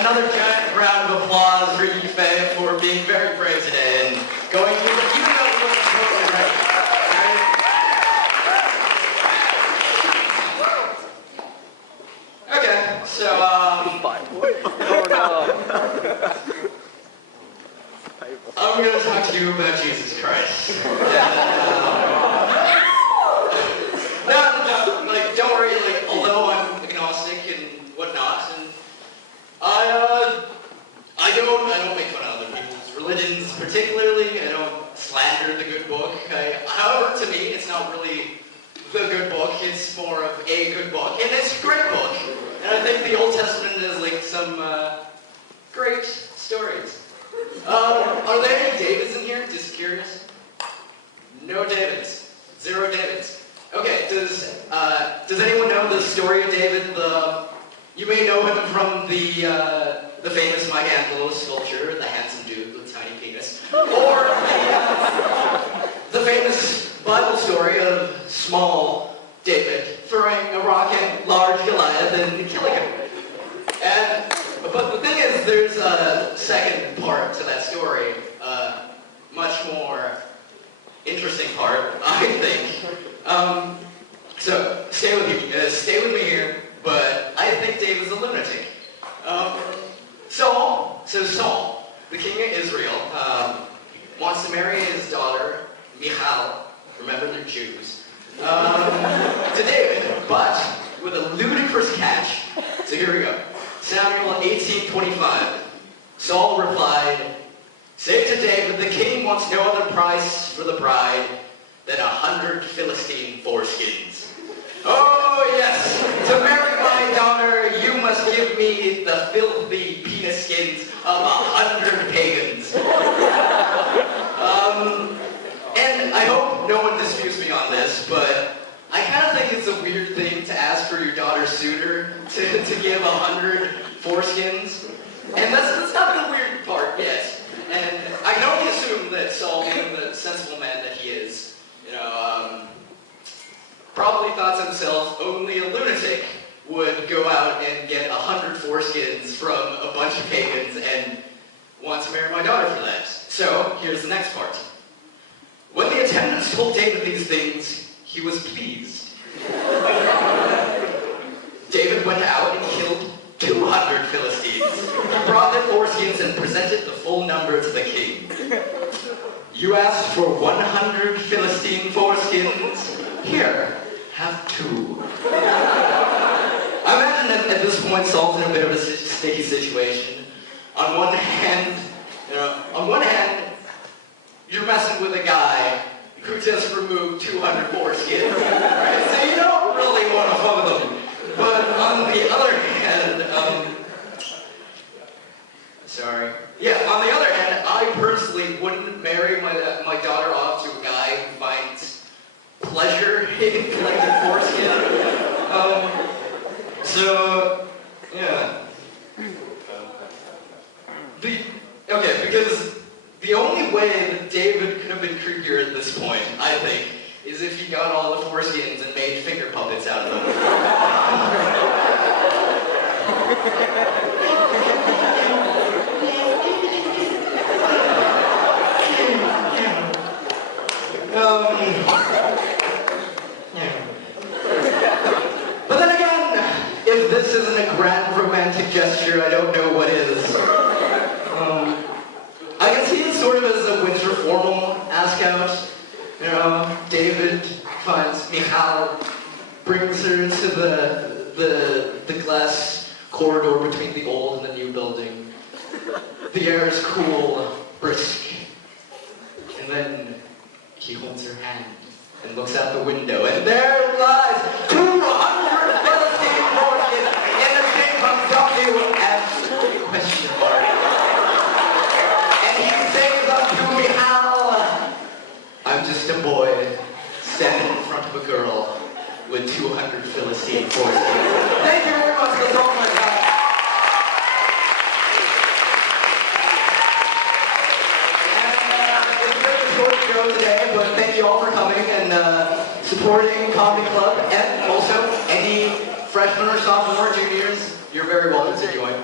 another giant round of applause for you, Faye, for being very brave today and going through the, even though it wasn't totally right. Okay, so, oh no. I'm going to talk to you about Jesus Christ. No, like, don't worry, like, although I'm agnostic and whatnot, and I don't make fun of other people's religions particularly. I don't slander the good book. However, to me, it's not really the good book. It's more of a good book, and it's a great book. And I think the Old Testament has like some great stories. Are there any Davids in here? Just curious. No Davids. Zero Davids. Okay. Does anyone know the story of David? You may know him from the famous Michelangelo sculpture, the handsome dude with tiny penis, or the famous Bible story of small David throwing a rock at large Goliath and killing him. But the thing is, there's a second part to that story, much more interesting part, I think. So stay with me here. But I think David's a lunatic. Saul, the king of Israel, wants to marry his daughter, Michal, remember they're Jews, to David, but with a ludicrous catch. So here we go. Samuel 18:25. Saul replied, "Say to David, the king wants no other price for the bride than 100 Philistine foreskins." Oh yes, to marry my daughter, you must give me the filthy penis skins of 100 pagans. And I hope no one disputes me on this, but I kind of think it's a weird thing to ask for your daughter's suitor to give 100 foreskins. And that's not the weird part yet. And I can only assume that Saul, being the sensible man that he is, probably thought to himself, only a lunatic would go out and get 100 foreskins from a bunch of pagans and want to marry my daughter for that. So, here's the next part. When the attendants told David these things, he was pleased. David went out and killed 200 Philistines. He brought their foreskins and presented the full number to the king. You asked for 100 Philistine foreskins? Here, have 2. I imagine that at this point Saul's in a bit of a sticky situation. On one hand, you're messing with a guy who just removed 200 foreskins, right? So you don't really want to fuck with him. But on the other hand, on the other hand, I personally wouldn't marry my daughter off to a guy who finds pleasure in collecting foreskin. Because the only way that David could have been creepier at this point, I think, is if he got all the foreskins and made finger puppets out of them. But then again, if this isn't a grand romantic gesture, I don't know what is. I can see it sort of as a winter formal ask-out. David finds Michal, brings her to the glass corridor between the old and the new building. The air is cool, brisk, and then he holds her hand and looks out the window, and there lies 200 Philistine foreskins in the shape of W and question mark. And he says unto Michal, I'm just a boy standing in front of a girl with 200 Philistine foreskins. Thank you very much. That's all my time. Today, but thank you all for coming and supporting Comedy Club, and also any freshmen or sophomore juniors, you're very welcome to join.